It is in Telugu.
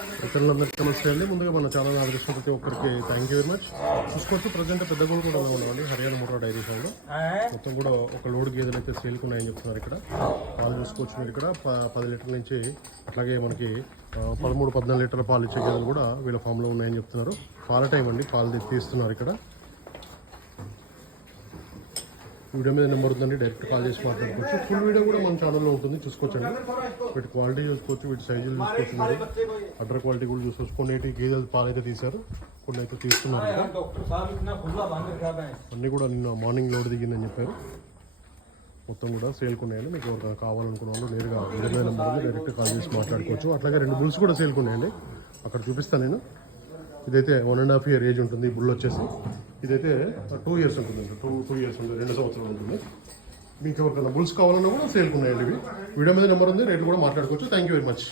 రైతులందరికీ నమస్తే అండి. ముందుగా మన ఛానల్ ఆదరిస్తున్న ప్రతి ఒక్కరికి థ్యాంక్ యూ వెరీ మచ్. చూసుకోవచ్చు ప్రజెంట్ పెద్ద గోడు కూడా ఉన్నామండి హర్యానా మోటార్ డైరీ ఫామ్లో. మొత్తం కూడా ఒక లోడ్ గేదెలు అయితే సేల్కి ఉన్నాయని చెప్తున్నారు. ఇక్కడ పాలు చూసుకోవచ్చు మీరు. ఇక్కడ 10 లీటర్ల నుంచి అట్లాగే మనకి 13-14 లీటర్ల పాలు ఇచ్చే గేదెలు కూడా వీళ్ళ ఫామ్లో ఉన్నాయని చెప్తున్నారు. పాల టైం అండి, పాలు తీస్తున్నారు. ఇక్కడ వీడియో మీద నెంబర్ ఉందండి, డైరెక్ట్ కాల్ చేసి మాట్లాడుకోవచ్చు. ఫుల్ వీడియో కూడా మన ఛానల్లో ఉంటుంది, చూసుకోవచ్చండి. వీటి క్వాలిటీ చూసుకోవచ్చు, వీటి సైజులు చూసుకోవచ్చు. మీరు అడ్డర్ క్వాలిటీ కూడా చూసుకోవచ్చు. కొన్ని అయితే గేదెలు పాలు అయితే తీశారు, కొన్ని అయితే తీస్తున్నారు. అన్నీ కూడా నిన్న మార్నింగ్ లోడ్ దిగిందని చెప్పారు. మొత్తం కూడా సేల్కున్నాయండి. మీకు ఎవరికైనా కావాలనుకున్న వాళ్ళు నేరుగా వీడియో మీద నెంబర్ ఉంది, డైరెక్ట్ కాల్ చేసి మాట్లాడుకోవచ్చు. అట్లాగే 2 బుల్స్ కూడా సేల్కున్నాయండి, అక్కడ చూపిస్తాను నేను. ఇదైతే 1.5 year ఏజ్ ఉంటుంది. ఈ బుల్ వచ్చేసి ఇదైతే 2 years ఉంటుంది. 2 years ఉంటుంది, 2 సంవత్సరాలు ఉంటుంది. మీకు ఎవరికైనా బుల్స్ కావాలన్నా కూడా సేల్కున్నాయండి ఇవి. వీడియో మీద నెంబర్ ఉంది, రేట్లు కూడా మాట్లాడుకోవచ్చు. Thank you very much.